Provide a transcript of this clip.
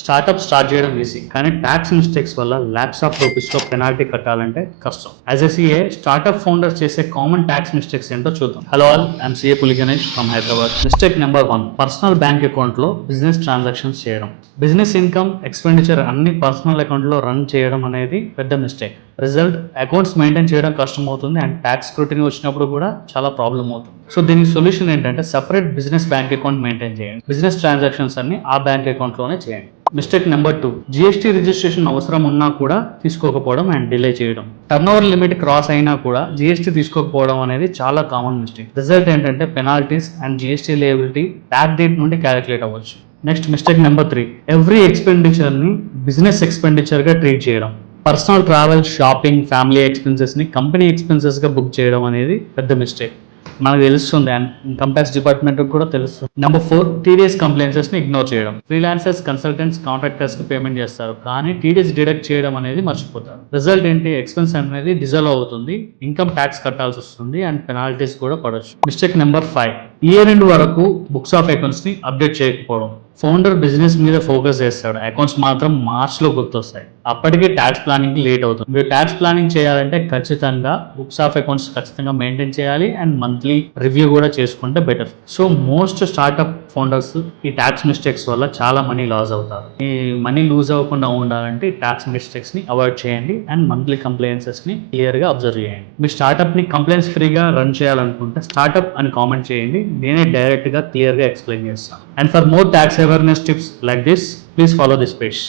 Startup start చేయడం easy, కానీ tax mistakes వల్ల లాక్స్ ఆఫ్ రూపీస్ లో పెనాల్టీ కట్టాలంటే కష్టం. As a CA startup founders చేసే కామన్ ట్యాక్స్ మిస్టేక్స్ ఏంటో చూద్దాం. హలో ఆల్, ఐఎమ్ సిఏ పులి Ganesh from Hyderabad. Mistake number 1, personal bank account లో బిజినెస్ ట్రాన్సాక్షన్స్ చేయడం. బిజినెస్ ఇన్కమ్, ఎక్స్పెండిచర్ అన్ని పర్సనల్ అకౌంట్ లో రన్ చేయడం అనేది పెద్ద మిస్టేక్. రిజల్ట్, అకౌంట్స్ మెయింటైన్ చేయడం కష్టం అవుతుంది అండ్ ట్యాక్స్ స్క్రూటినీ వచ్చినప్పుడు కూడా చాలా ప్రాబ్లం అవుతుంది. సో దీనికి సొల్యూషన్ ఏంటంటే separate business bank account maintain చేయండి. బిజినెస్ ట్రాన్సాక్షన్స్ అన్ని ఆ బ్యాంక్ అకౌంట్ లోనే చేయండి. మిస్టేక్ నెంబర్ 2, జిఎస్టీ రిజిస్ట్రేషన్ అవసరం ఉన్నా కూడా తీసుకోకపోవడం అండ్ డిలే చేయడం. టర్న్ ఓవర్ లిమిట్ క్రాస్ అయినా కూడా జిఎస్టీ తీసుకోకపోవడం అనేది చాలా కామన్ మిస్టేక్. రిజల్ట్ ఏంటంటే penalties and GST liability tax date నుండి క్యాలిక్యులేట్ అవ్వచ్చు. Next mistake number 3, every expenditure ని బిజినెస్ ఎక్స్పెండిచర్ గా ట్రీట్ చేయడం. Personal travel, shopping, family expenses ని కంపెనీ ఎక్స్పెన్సెస్ గా బుక్ చేయడం అనేది పెద్ద మిస్టేక్. మనకు తెలుస్తుంది అండ్ ఇన్కమ్ ట్యాక్స్ డిపార్ట్మెంట్ కూడా తెలుస్తుంది. నెంబర్ 4, టీడీఎస్ కంప్లైన్సెస్ ని ఇగ్నోర్ చేయడం. ఫ్రీలాన్సర్స్, కన్సల్టెంట్స్, కాంట్రాక్టర్స్ కి పేమెంట్ చేస్తారు, కానీ టీడీఎస్ డిడక్ట్ చేయడం అనేది మర్చిపోతారు. రిజల్ట్ ఏంటి, ఎక్స్పెన్స్ అనేది డిజల్వ్ అవుతుంది, ఇన్కమ్ ట్యాక్స్ కట్టాల్సి వస్తుంది అండ్ పెనాల్టీస్ కూడా పడవచ్చు. మిస్టేక్ నెంబర్ 5, ఇయర్ ఎండ్ వరకు బుక్స్ ఆఫ్ అకౌంట్స్ ని అప్డేట్ చేయకపోవడం. ఫౌండర్ బిజినెస్ మీద ఫోకస్ చేస్తాడు, అకౌంట్స్ మాత్రం మార్చ్ లో గుర్తొస్తాయి, అప్పటికే ట్యాక్స్ ప్లానింగ్ లేట్ అవుతుంది. మీరు ట్యాక్స్ ప్లానింగ్ చేయాలంటే ఖచ్చితంగా బుక్స్ ఆఫ్ అకౌంట్స్ ఖచ్చితంగా మెయింటైన్ చేయాలి అండ్ మంత్లీ రివ్యూ కూడా చేసుకుంటే better. So most startup founders ఈ ట్యాక్స్ మిస్టేక్స్ వల్ల చాలా మనీ లాస్ అవుతారు. ఈ మనీ లూజ్ అవ్వకుండా ఉండాలంటే ట్యాక్స్ మిస్టేక్స్ ని అవాయిడ్ చేయండి అండ్ మంత్లీ కంప్లైన్సెస్ ని క్లియర్ గా అబ్జర్వ్ చేయండి. మీ స్టార్ట్అప్ ని కంప్లైంట్స్ ఫ్రీగా రన్ చేయాలనుకుంటే స్టార్ట్అప్ అని కామెంట్ చేయండి, నేనే డైరెక్ట్ గా క్లియర్ గా ఎక్స్ప్లెయిన్ చేస్తాను. And for more tax awareness tips like this, please follow this page.